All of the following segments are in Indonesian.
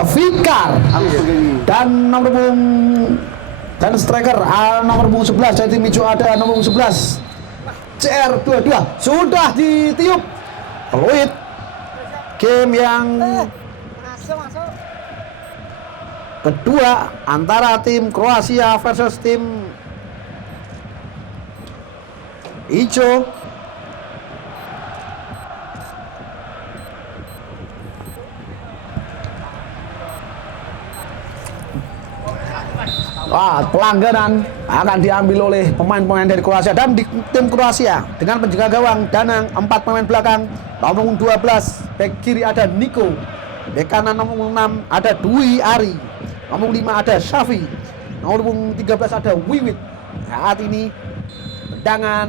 ada Fikar dan nomor punggung dan striker nomor punggung 11 dari tim hijau ada nomor punggung 11 CR22 sudah ditiup peluit game yang kedua antara tim Kroasia versus tim hijau. Pelanggaran akan diambil oleh pemain-pemain dari Kroasia dan di tim Kroasia dengan penjaga gawang Danang, 4 pemain belakang nomor 12 back kiri ada Niko, back kanan nomor 6 ada Dwi Ari, nomor 5 ada Syafi, nomor 13 ada Wiwit. Saat ini tendangan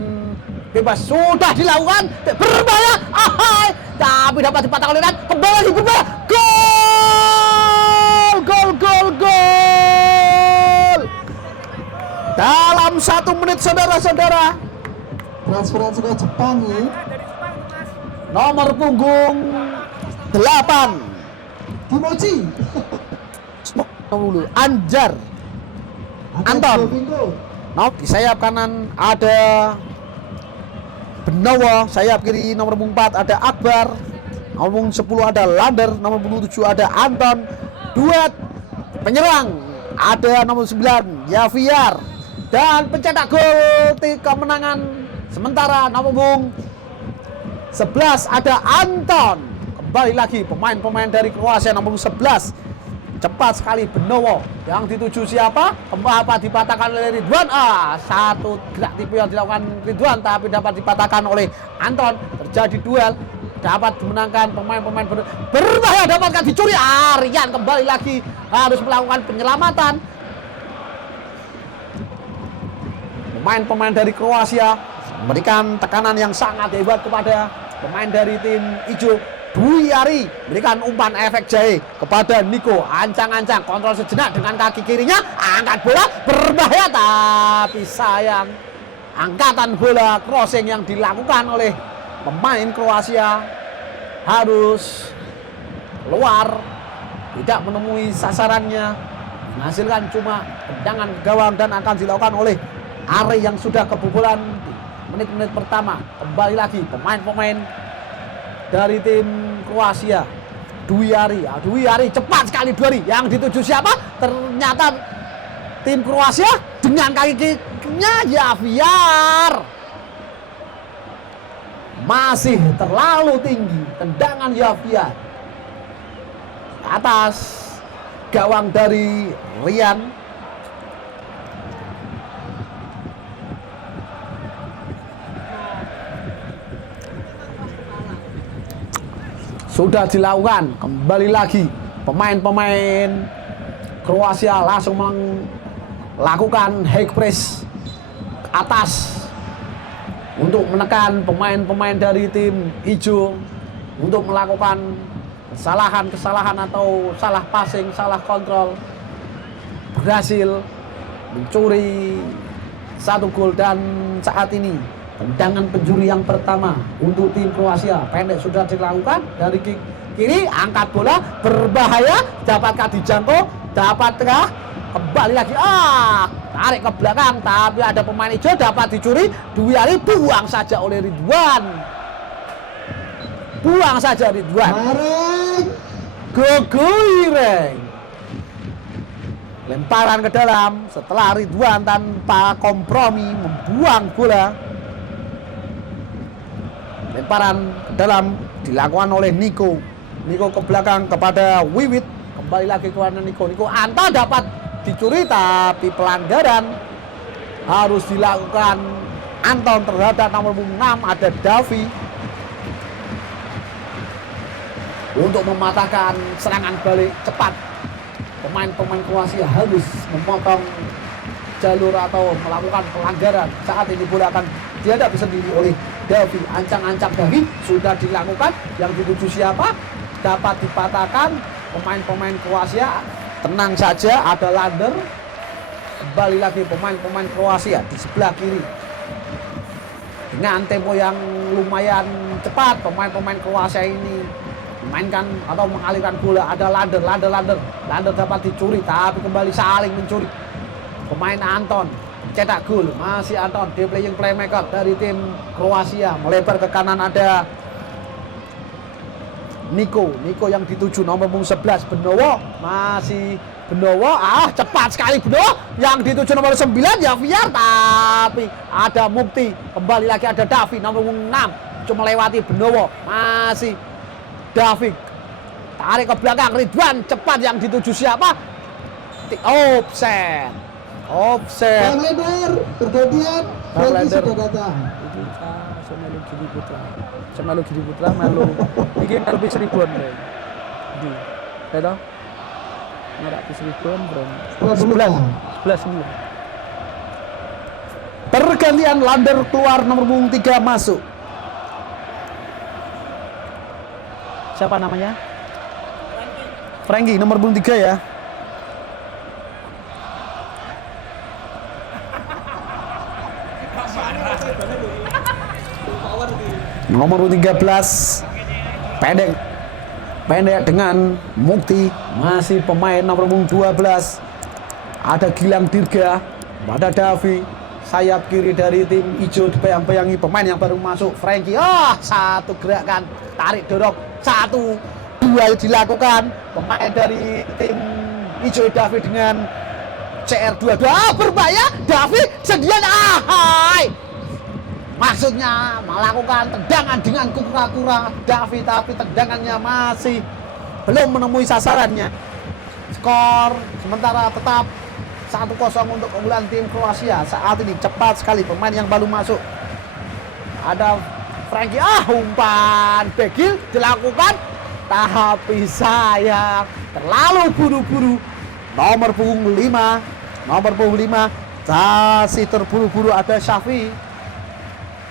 bebas sudah dilakukan, berbahaya, tapi dapat dipatahkan oleh kembali berbahaya, gol dalam 1 menit saudara-saudara. Transferan sudah Jepang ya. Nomor punggung 8 Kimochi Anjar Anton. Di sayap kanan ada Benowo, sayap kiri nomor punggung 4 ada Akbar, nomor punggung 10 ada Lander, nomor punggung 7 ada Anton. Duet penyerang ada nomor 9 Yaviar dan pencetak gol kemenangan sementara nomor punggung 11 ada Anton. Kembali lagi pemain-pemain dari Kroasia nomor 11. Cepat sekali Benowo yang dituju siapa? Apa dipatahkan oleh Ridwan? Satu gerak tipu yang dilakukan Ridwan tapi dapat dipatahkan oleh Anton. Terjadi duel, dapat dimenangkan pemain-pemain berbahaya, dapatkah dicuri? Aryan kembali lagi harus melakukan penyelamatan. Pemain-pemain dari Kroasia memberikan tekanan yang sangat hebat kepada pemain dari tim hijau. Dwi Ari berikan umpan efek jahe kepada Niko, ancang-ancang, kontrol sejenak dengan kaki kirinya, angkat bola, berbahaya tapi sayang angkatan bola crossing yang dilakukan oleh pemain Kroasia harus keluar, tidak menemui sasarannya, menghasilkan cuma tendangan ke gawang dan akan dilakukan oleh Ari yang sudah kebobolan di menit-menit pertama. Kembali lagi pemain-pemain dari tim Kroasia. Dwi Ari cepat sekali Dwi Ari yang dituju siapa? Ternyata tim Kroasia dengan kaki kirinya Yaviar. Masih terlalu tinggi tendangan Yaviar atas gawang dari Rian. Sudah dilakukan, kembali lagi pemain-pemain Kroasia langsung melakukan high press atas untuk menekan pemain-pemain dari tim hijau untuk melakukan kesalahan atau salah passing, salah kontrol. Berhasil mencuri 1 gol dan saat ini tendangan penjuri yang pertama untuk tim Kroasia pendek sudah dilakukan dari kiri, angkat bola berbahaya, dapatkah dijangkau, dapatkah kembali lagi tarik ke belakang tapi ada pemain hijau, dapat dicuri. Dwi Ari buang saja oleh Ridwan, Gogoireng lemparan ke dalam setelah Ridwan tanpa kompromi membuang bola. Lemparan ke dalam dilakukan oleh Niko ke belakang kepada Wiwit, kembali lagi kepada Niko. Anton dapat dicuri tapi pelanggaran harus dilakukan Anton terhadap nomor 6 ada Davi untuk mematahkan serangan balik cepat. Pemain-pemain Kroasia harus memotong jalur atau melakukan pelanggaran. Saat ini bola akan dihadapi sendiri oleh Davi, ancang-ancang Davi sudah dilakukan, yang dituju siapa? Dapat dipatahkan pemain-pemain Kroasia. Tenang saja, ada Lander. Kembali lagi pemain-pemain Kroasia di sebelah kiri dengan tempo yang lumayan cepat. Pemain-pemain Kroasia ini mainkan atau mengalirkan bola. Ada Lander dapat dicuri tapi kembali saling mencuri. Pemain Anton cetak gol, masih Anton, dia playing playmaker dari tim Kroasia. Melebar ke kanan ada Niko yang dituju nomor punggung 11 Benowo, masih Benowo, cepat sekali Benowo yang dituju nomor 9 ya Viar, tapi ada Mukti, kembali lagi ada Davi nomor punggung 6 cuma melewati Benowo, masih Davi tarik ke belakang Ridwan, cepat yang dituju siapa? Offset. Lebar pergantian. Franky sudah datang. Melu Giri Putra melu iki lebih 1000-an deh. Di. Ada? Ngerak di 1000-an, Bro. 11. Pergantian Lander keluar, nomor punggung 3 masuk. Siapa namanya? Franky nomor punggung 3 ya. Nomor 13 pendek dengan Mukti, masih pemain nomor punggung 12 ada Gilang Dirga, ada Davi, sayap kiri dari tim hijau dibayang-bayangi pemain yang baru masuk Franky. Satu gerakan tarik dorong 1-2 dilakukan pemain dari tim hijau Davi dengan CR22. Berbahaya Davi sedian. Maksudnya melakukan tendangan dengan kura-kura Davi, tapi tendangannya masih belum menemui sasarannya. Skor sementara tetap 1-0 untuk keunggulan tim Kroasia. Saat ini cepat sekali pemain yang baru masuk. Ada Franky, umpan Begil dilakukan, tapi sayang terlalu buru-buru. Nomor punggung 5 masih terburu-buru ada Syafi.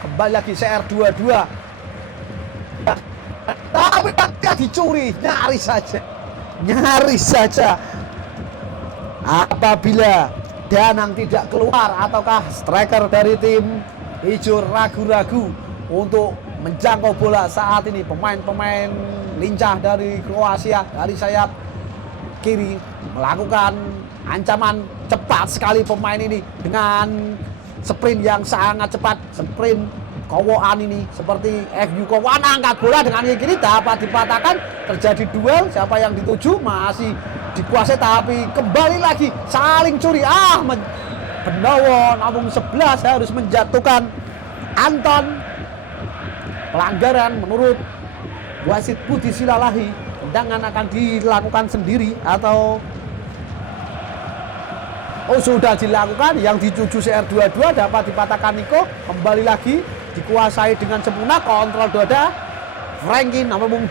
Kembali lagi CR22, tapi tidak dicuri, nyaris saja. Apabila Danang tidak keluar ataukah striker dari tim hijau ragu-ragu untuk menjangkau bola saat ini. Pemain-pemain lincah dari Kroasia dari sayap kiri melakukan ancaman, cepat sekali pemain ini dengan sprint yang sangat cepat, sprint kowoan ini seperti FU Kowoan. Angkat bola dengan kiri dapat dipatahkan, terjadi duel, siapa yang dituju masih dikuasai tapi kembali lagi saling curi. Benowo nomor 11 harus menjatuhkan Anton. Pelanggaran menurut wasit Budi Silalahi, tendangan akan dilakukan sendiri atau sudah dilakukan. Yang dituju CR22 dapat dipatahkan Niko, kembali lagi dikuasai dengan sempurna, kontrol dada Franky nomor 8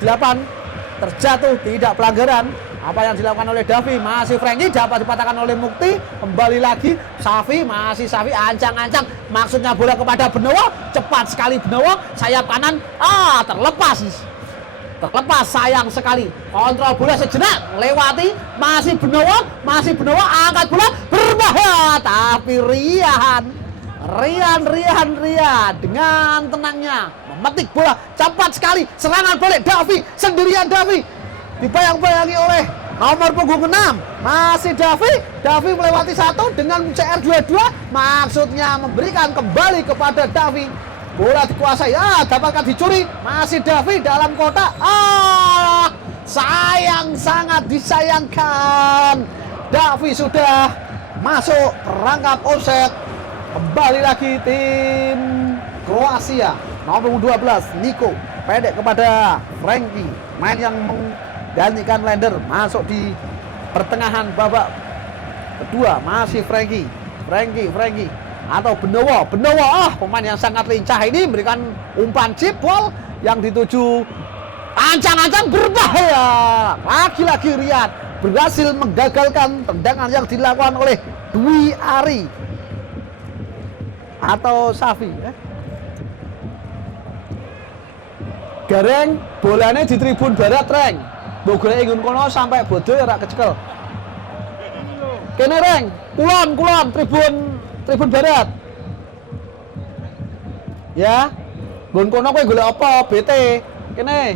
terjatuh, tidak pelanggaran. Apa yang dilakukan oleh Davi, masih Franky dapat dipatahkan oleh Mukti, kembali lagi Safi, masih Safi ancang-ancang, maksudnya bola kepada Benowo, cepat sekali Benowo, sayap kanan, terlepas, sayang sekali. Kontrol bola sejenak, lewati, masih Benowo, angkat bola, berbahaya, tapi Rian dengan tenangnya memetik bola, cepat sekali, serangan balik Davi, sendirian Davi, dibayang-bayangi oleh nomor punggung 6, masih Davi melewati satu dengan CR22, maksudnya memberikan kembali kepada Davi. Bola dikuasai, dapatkan dicuri, masih Davi dalam kotak, sayang, sangat disayangkan. Davi sudah masuk perangkap offset. Kembali lagi tim Kroasia, nomor 12 Niko, pendek kepada Franky, main yang menggantikan Lander, masuk di pertengahan babak kedua, masih Franky atau Benowo, pemain yang sangat lincah ini memberikan umpan chip ball yang dituju ancang-ancang, berbahaya. Lagi-lagi Riyad berhasil menggagalkan tendangan yang dilakukan oleh Dwi Ari atau Safi. Gareng bolanya di tribun barat, Reng. Bogor ingun kono sampai bodoh ya rak kecekel. Kene Reng, kulon tribun barat. Ya. Nggon kono kowe golek apa? BT. Kene.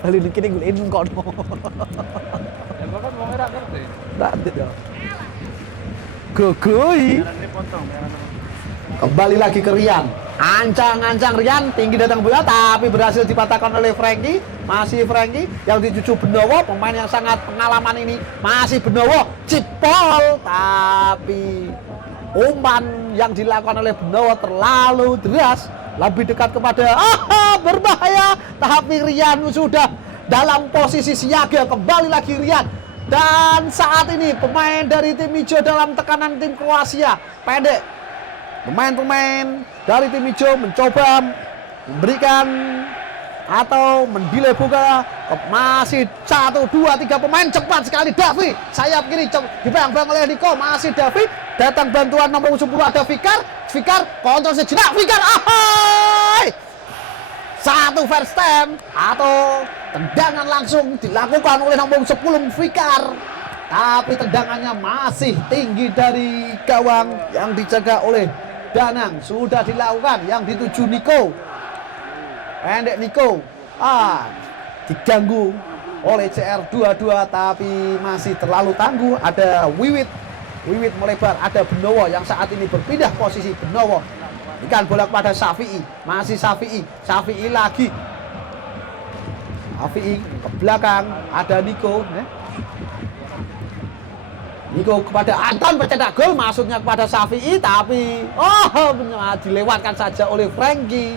bali kene golek kono. Ya kan wong ora ngerti. Nanti dong. Gogoi. Kembali lagi ke Rian. Ancang-ancang Rian, tinggi datang bola tapi berhasil dipatahkan oleh Frankie. Masih Frankie yang dicucu Benowo, pemain yang sangat pengalaman ini. Masih Benowo, cipol tapi umpan yang dilakukan oleh Benowo terlalu deras, lebih dekat kepada berbahaya, tapi Rian sudah dalam posisi siaga. Kembali lagi Rian. Dan saat ini pemain dari tim hijau dalam tekanan tim Kroasia pendek. Pemain-pemain dari tim hijau mencoba memberikan atau mendelay bola. Masih 1, 2, 3 pemain cepat sekali. Davi sayap kiri dipegang oleh Niko. Masih Davi, datang bantuan nomor 10 ada Fikar. Fikar kontrol sejenak. Fikar satu first time atau tendangan langsung dilakukan oleh nomor 10 Fikar. Tapi tendangannya masih tinggi dari gawang yang dijaga oleh Danang. Sudah dilakukan yang dituju Niko. Pendek Niko. Diganggu oleh CR22 tapi masih terlalu tangguh. Ada Wiwit melebar. Ada Benowo yang saat ini berpindah posisi. Benowo ikan bola kepada Syafi'i. Masih Syafi'i lagi. Syafi'i ke belakang. Ada Niko. Niko kepada Anton pencetak gol, maksudnya kepada Syafi'i tapi dilewatkan saja oleh Frankie.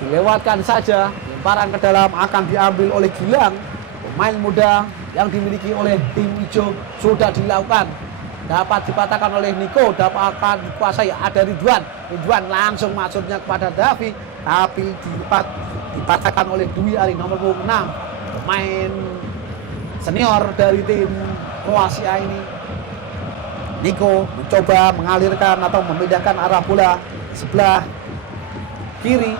Dilewatkan saja, lemparan ke dalam akan diambil oleh Gilang. Pemain muda yang dimiliki oleh tim hijau sudah dilakukan. Dapat dipatahkan oleh Niko, dapat akan dikuasai ada Ridwan langsung maksudnya kepada Davi tapi dipatahkan oleh Dwi Ari nomor 6. Pemain senior dari tim Kroasia ini. Niko mencoba mengalirkan atau memindahkan arah bola sebelah kiri.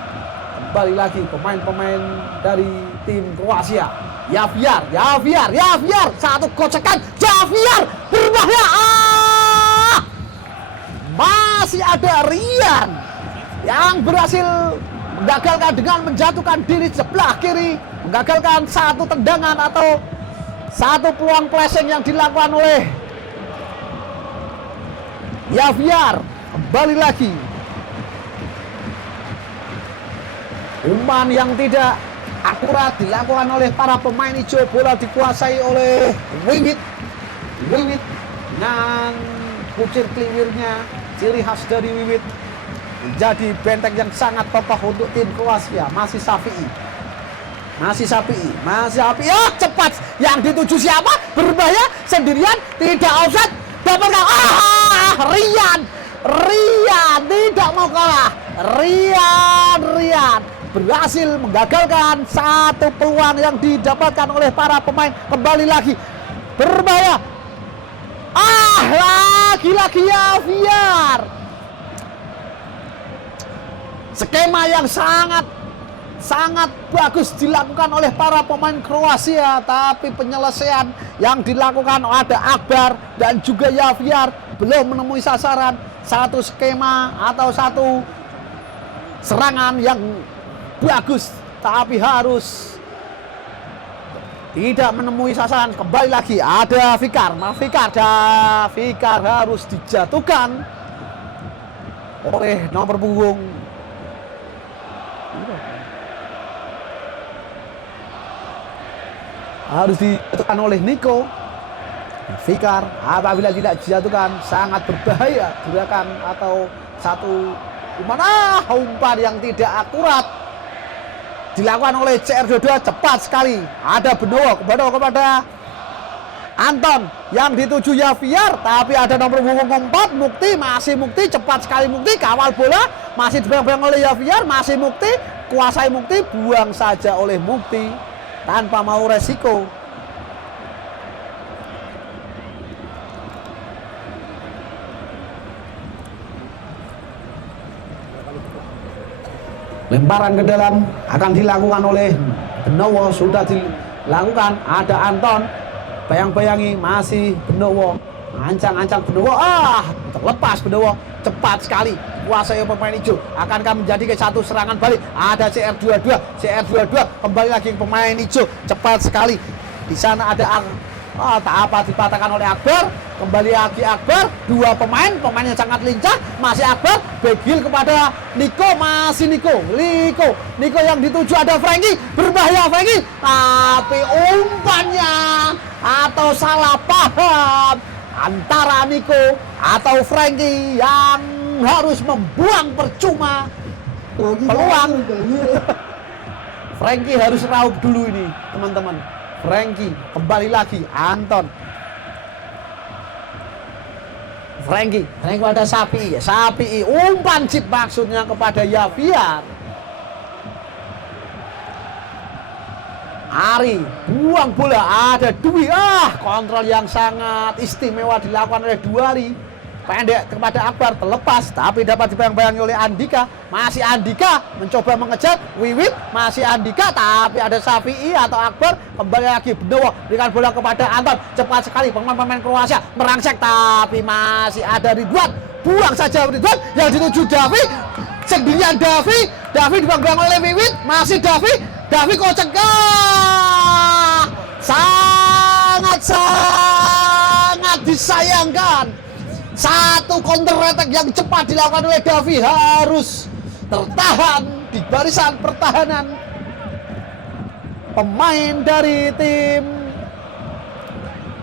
Kembali lagi pemain-pemain dari tim Kroasia. Javier, satu gocekan. Javier berbahaya. Masih ada Rian yang berhasil menggagalkan dengan menjatuhkan diri sebelah kiri, menggagalkan satu tendangan atau satu peluang pressing yang dilakukan oleh Javier. Kembali lagi umpan yang tidak akurat dilakukan oleh para pemain hijau. Bola dikuasai oleh Wiwit dengan kucir keliwirnya, ciri khas dari Wiwit, menjadi benteng yang sangat kokoh untuk tim Kroasia. Masih Syafi'i. Cepat yang dituju siapa? Berbahaya sendirian, tidak offside, dapatkan Rian tidak mau kalah. Rian berhasil menggagalkan satu peluang yang didapatkan oleh para pemain. Kembali lagi berbahaya. Lagi-lagi Javier. Skema yang sangat bagus dilakukan oleh para pemain Kroasia, tapi penyelesaian yang dilakukan ada Akbar dan juga Javier belum menemui sasaran. Satu skema atau satu serangan yang bagus tapi harus tidak menemui sasaran. Kembali lagi ada Fikar harus dijatuhkan oleh nomor punggung harus dijatuhkan oleh Niko. Fikar apabila tidak dijatuhkan sangat berbahaya gerakan atau satu umpan yang tidak akurat dilakukan oleh CR22 cepat sekali. Ada Benowo kepada Anton yang dituju Javier tapi ada nomor punggung 4 Mukti. Masih Mukti, cepat sekali Mukti, kawal bola masih dipegang oleh Javier. Masih Mukti, kuasai Mukti, buang saja oleh Mukti tanpa mau resiko. Lemparan ke dalam akan dilakukan oleh Benowo, sudah dilakukan. Ada Anton, bayang-bayangi masih Benowo, ancang-ancang Benowo, terlepas Benowo, cepat sekali dikuasai oleh pemain hijau. Akankah menjadi ke satu serangan balik? Ada CR22 kembali lagi pemain hijau, cepat sekali. Di sana ada tak apa dipatahkan oleh Akbar. Kembali lagi Akbar, dua pemainnya sangat lincah. Masih Akbar, begil kepada Niko, masih Niko yang dituju ada Franky, berbahaya Franky, tapi umpannya atau salah paham antara Niko atau Franky yang harus membuang percuma peluang. Franky harus raup dulu ini teman-teman. Franky kembali lagi Anton. Franky ada Sapi umpan chip maksudnya kepada Yaviar. Ari buang bola, ada Dwi, kontrol yang sangat istimewa dilakukan oleh Dwi. Pendek kepada Akbar, terlepas tapi dapat dibayang-bayangi oleh Andika. Masih Andika mencoba mengejar Wiwit, masih Andika tapi ada Safi'i atau Akbar. Kembali lagi Benowo berikan bola kepada Anton, cepat sekali pemain Kroasia merangsek tapi masih ada Ridwan, buang saja Ridwan yang dituju Davi. Sendirian Davi dibuang oleh Wiwit, masih Davi kocek, sangat disayangkan. Satu counter attack yang cepat dilakukan oleh Davi harus tertahan di barisan pertahanan pemain dari tim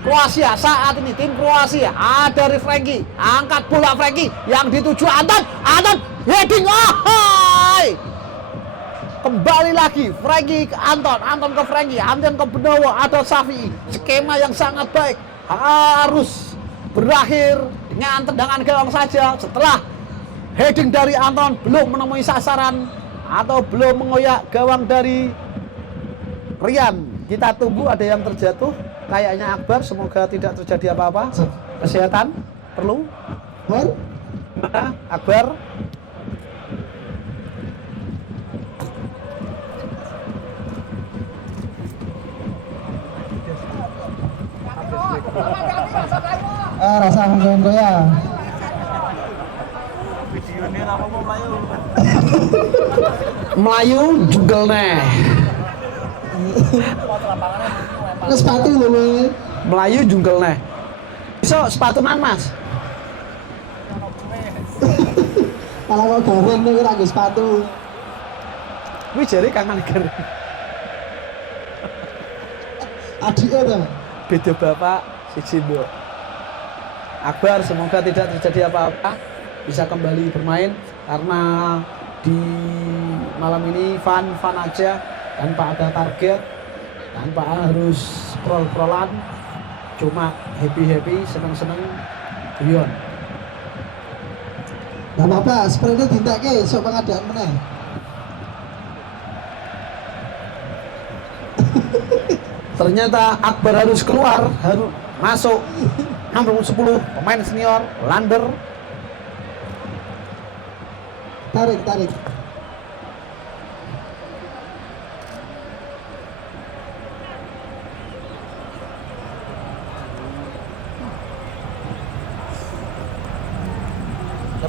Kroasia. Saat ini tim Kroasia ada Franky, angkat bola Franky yang dituju Anton heading, kembali lagi Franky ke Anton ke Franky, Anton ke Benowo, ada Safi. Skema yang sangat baik harus berakhir dengan tendangan gawang saja setelah heading dari Anton belum menemui sasaran atau belum mengoyak gawang dari Rian. Kita tunggu, ada yang terjatuh kayaknya Akbar, semoga tidak terjadi apa-apa. Kesehatan perlu. Mana Akbar? Rasa menggoyang ya. Melayu jungle neh. Sepatu loh. Melayu jungle neh. So sepatu nan Mas. Kalau kau goreng nih lagi sepatu. Wih jari Kang Maliker. Adiknya tuh. Beda bapak siji mbok. Akbar semoga tidak terjadi apa-apa, bisa kembali bermain karena di malam ini fun aja, tanpa ada target, tanpa harus scroll-scrollan, cuma happy seneng guyon. Gak apa-apa, seperti itu tindak ke sok pengadaan meneh. Ternyata Akbar harus keluar, harus masuk. Nomor 10 pemain senior Lander. Tarik.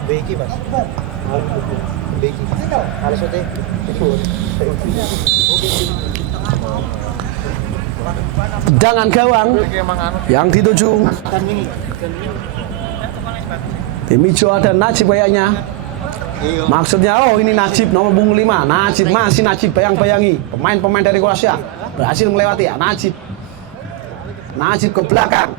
Beki Mas. Beki. Kalau sudah Tendangan gawang yang dituju tim hijau ada Najib kayaknya. Maksudnya ini Najib nomor punggung 5. Najib bayang-bayangi pemain dari Kroasia berhasil melewati ya. Najib ke belakang,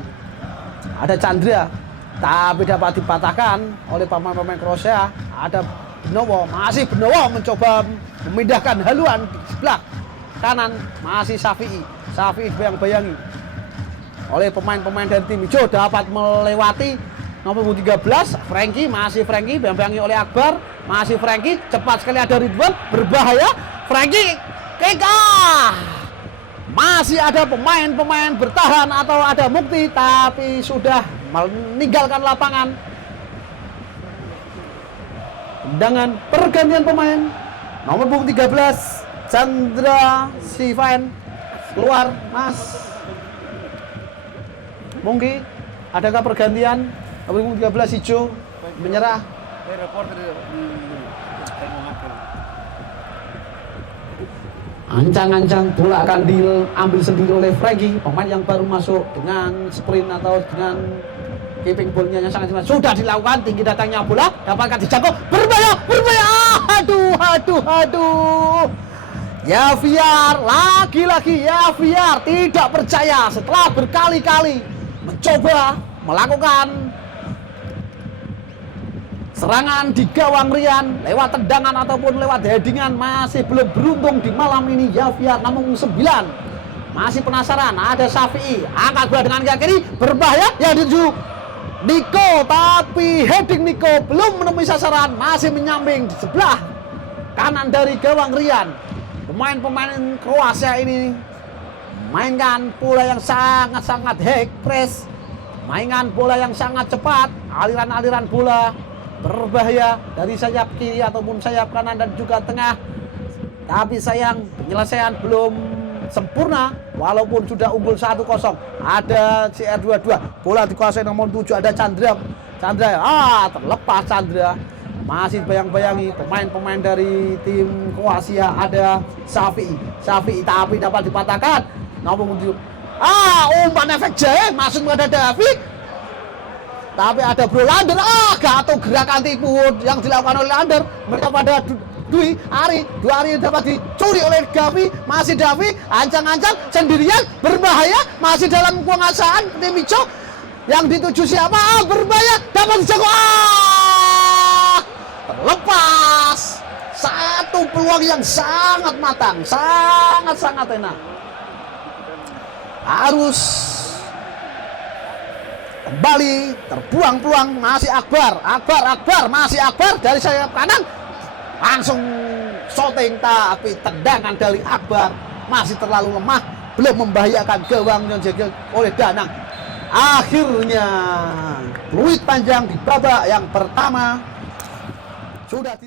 ada Chandra tapi dapat dipatahkan oleh pemain Kroasia. Ada Benowo, masih Benowo mencoba memindahkan haluan di sebelah kanan, masih Safi'i bayang-bayangi oleh pemain dari tim hijau, dapat melewati nomor 13 Franky, masih Franky bayang-bayangi oleh Akbar, masih Franky, cepat sekali ada Ridwan, berbahaya Franky, masih ada pemain bertahan atau ada Mukti tapi sudah meninggalkan lapangan. Dengan pergantian pemain nomor punggung 13 Chandra Sivan keluar, Mas. Mungkin adakah pergantian? Nomor 13 hijau menyerah. reporter saya mau makan. Ancang-ancang bola akan diambil sendiri oleh Frankie, pemain yang baru masuk dengan sprint atau dengan keeping ball-nya yang sangat cepat. Sudah dilakukan, tinggi datangnya bola, dapatkan dijangkau, berbahaya. Aduh. Javier, lagi-lagi Javier tidak percaya setelah berkali-kali mencoba melakukan serangan di gawang Rian lewat tendangan ataupun lewat headingan, masih belum beruntung di malam ini Javier. Namun 9 masih penasaran, ada Syafi'i angkat bola dengan kaki kiri, berbahaya yang dituju Nico, tapi heading Nico belum menemui sasaran, masih menyamping di sebelah kanan dari gawang Rian. Pemain-pemain Kroasia ini mainkan bola yang sangat-sangat high press, mainkan bola yang sangat cepat, aliran-aliran bola berbahaya dari sayap kiri ataupun sayap kanan dan juga tengah. Tapi sayang penyelesaian belum sempurna walaupun sudah unggul 1-0. Ada CR22, bola dikuasai nomor 7, ada Chandra. Terlepas Chandra. Masih bayang-bayangi pemain-pemain dari tim Kroasia, ada Syafi'i tapi dapat dipatahkan. Nomor 7. Umpan efek J masuk kepada David. Tapi ada Bro Lander, gato gerakan tipu yang dilakukan oleh Lander. Mereka pada Dwi Ari dapat dicuri oleh Gavi. Masih Davi, ancang-ancang sendirian, berbahaya, masih dalam penguasaan tim Ico. Yang dituju siapa? Berbahaya, dapat dijangkau. Terlepas. Satu peluang yang sangat matang, sangat enak. Harus kembali terbuang peluang, masih Akbar masih Akbar dari sayap kanan, langsung shooting, tapi tendangan dari Akbar masih terlalu lemah, belum membahayakan gawang yang dijaga oleh Danang. Akhirnya peluit panjang di babak yang pertama sudah